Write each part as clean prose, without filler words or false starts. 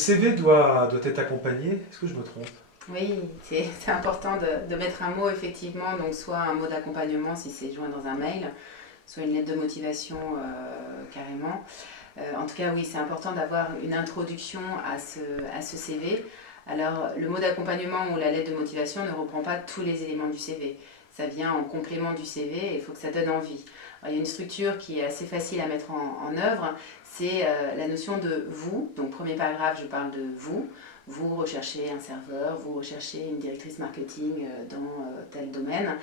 CV doit être accompagné. Est-ce que je me trompe? Oui, c'est important de mettre un mot effectivement, donc soit un mot d'accompagnement si c'est joint dans un mail, soit une lettre de motivation carrément. En tout cas, oui, c'est important d'avoir une introduction à ce CV. Alors, le mot d'accompagnement ou la lettre de motivation ne reprend pas tous les éléments du CV. Ça vient en complément du CV et il faut que ça donne envie. Alors, il y a une structure qui est assez facile à mettre en œuvre, c'est la notion de vous. Donc, premier paragraphe, je parle de vous. Vous recherchez un serveur, vous recherchez une directrice marketing dans tel domaine.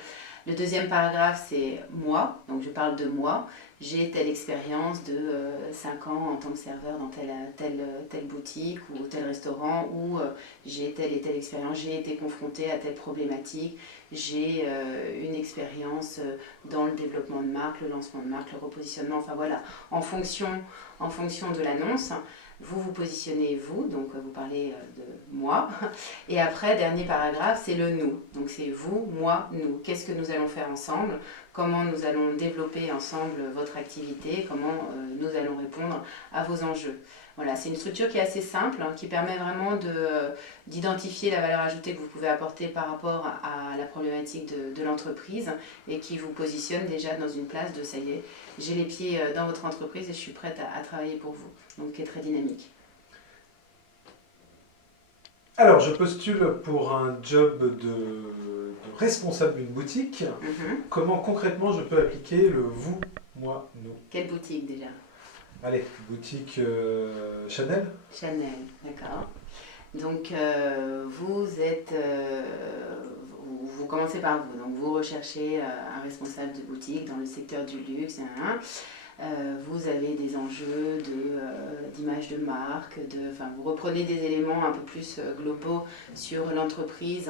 Le deuxième paragraphe, c'est moi, donc je parle de moi. J'ai telle expérience de 5 ans en tant que serveur dans telle boutique ou tel restaurant, ou j'ai telle et telle expérience, j'ai été confrontée à telle problématique, j'ai une expérience dans le développement de marque, le lancement de marque, le repositionnement, enfin voilà, en fonction de l'annonce. Vous vous positionnez vous, donc vous parlez de moi. Et après, dernier paragraphe, c'est le nous. Donc c'est vous, moi, nous. Qu'est-ce que nous allons faire ensemble? Comment nous allons développer ensemble votre activité? Comment nous allons répondre à vos enjeux? Voilà, c'est une structure qui est assez simple, hein, qui permet vraiment d'identifier la valeur ajoutée que vous pouvez apporter par rapport à la problématique de l'entreprise et qui vous positionne déjà dans une place de ça y est, j'ai les pieds dans votre entreprise et je suis prête à travailler pour vous. Donc qui est très dynamique. Alors, je postule pour un job de responsable d'une boutique. Comment concrètement je peux appliquer le vous, moi, nous? Quelle boutique déjà? Allez, boutique Chanel. Chanel, d'accord. Donc vous commencez par vous, donc vous recherchez un responsable de boutique dans le secteur du luxe, hein. Vous avez des enjeux d'image de marque, vous reprenez des éléments un peu plus globaux sur l'entreprise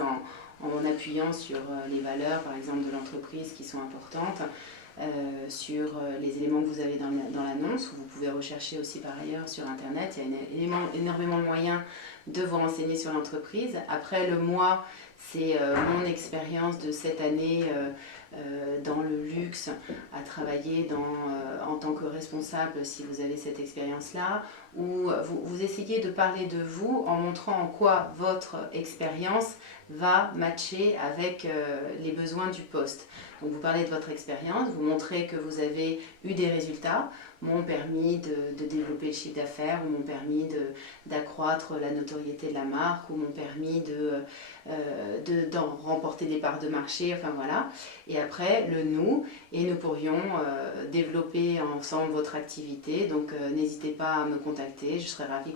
en appuyant sur les valeurs par exemple de l'entreprise qui sont importantes, sur les éléments que vous avez dans l'annonce. Vous pouvez rechercher aussi par ailleurs sur internet, il y a énormément de moyens de vous renseigner sur l'entreprise. Après le moi, c'est mon expérience de cette année dans le luxe, à travailler en tant que responsable si vous avez cette expérience-là, ou vous essayez de parler de vous en montrant en quoi votre expérience va matcher avec les besoins du poste. Donc vous parlez de votre expérience, vous montrez que vous avez eu des résultats, m'ont permis de développer le chiffre d'affaires, ou m'ont permis d'accroître la notoriété de la marque, ou m'ont permis d'en remporter des parts de marché, enfin voilà. Et après, le nous, et nous pourrions développer ensemble votre activité, donc n'hésitez pas à me contacter, je serai ravie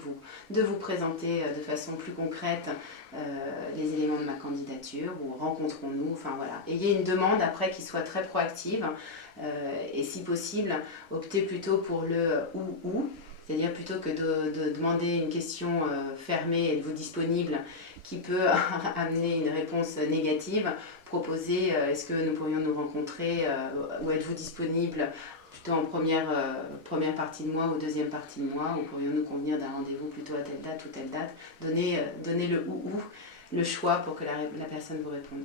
de vous présenter de façon plus concrète les éléments de ma candidature, ou rencontrons-nous, enfin voilà. Et il y a une demande après qui soit très proactive, et si possible, optez plutôt pour le ou, c'est-à-dire plutôt que de demander une question fermée, êtes-vous disponible, qui peut amener une réponse négative, proposer est-ce que nous pourrions nous rencontrer, ou êtes-vous disponible plutôt en première partie de mois ou deuxième partie de mois, ou pourrions-nous convenir d'un rendez-vous plutôt à telle date ou telle date. Donnez le ou, le choix pour que la personne vous réponde.